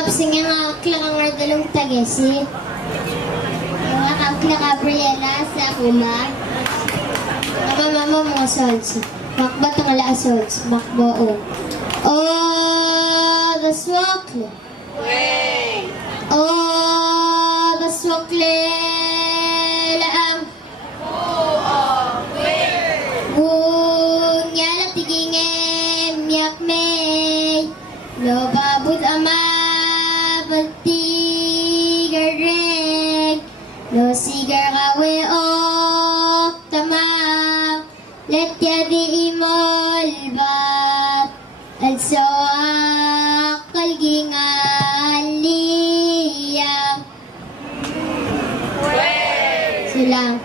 kapsing nga akla nga nga dalong tagesi. Nga akla Gabriela sa kumag. Mama mga sods. Makbat ang alasods. Makboong. Oh, the swakle. Oh, the swakle. Laang. Nyala tigingem yak may. Lo babud ama baltigareg. Lo sigar kawe o tama. Let yadi imol bat. Also kalgingan liyang. Sulang.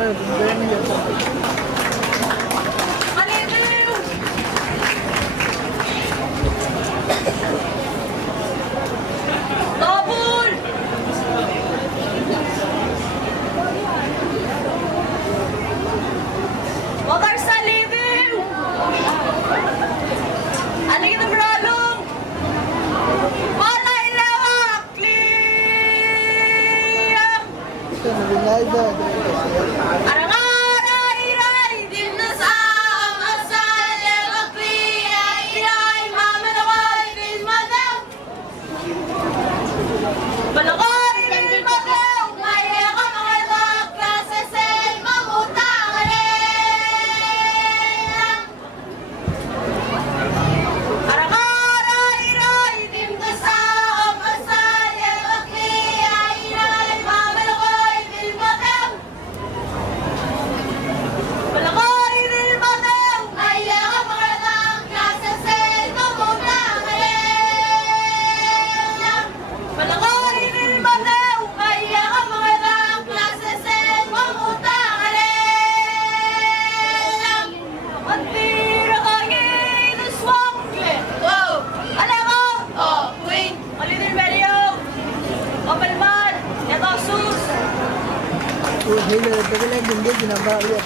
Aliw! Double! Motor sa libiw! Aling ng bralong! Wala ilawak! Kliyang! Arangaray-ray! Din na sa amasal! Lewak kliyay-ray! Mamanaway! Bilmadaw! Balakay! Bilmadaw! Maya ka mga lak! Klasesel! Mamutang! Alang! Arangaray-ray! Din na sa amasal! Lewak kliyay-ray! Mamanaway! Bilmadaw! Balakay! Bilmadaw! Maya ka mga lak! Klasesel! Mamutang! Alang! Balakay! Bilmadaw! Maya ka mga lak! Klasesel! Mamutang! Alang! At tira kayo ng swample. Wow! Alam mo? Oh, wait. Alinin Mario. Opalman. Yato sus. Hindi, ginagawa yun.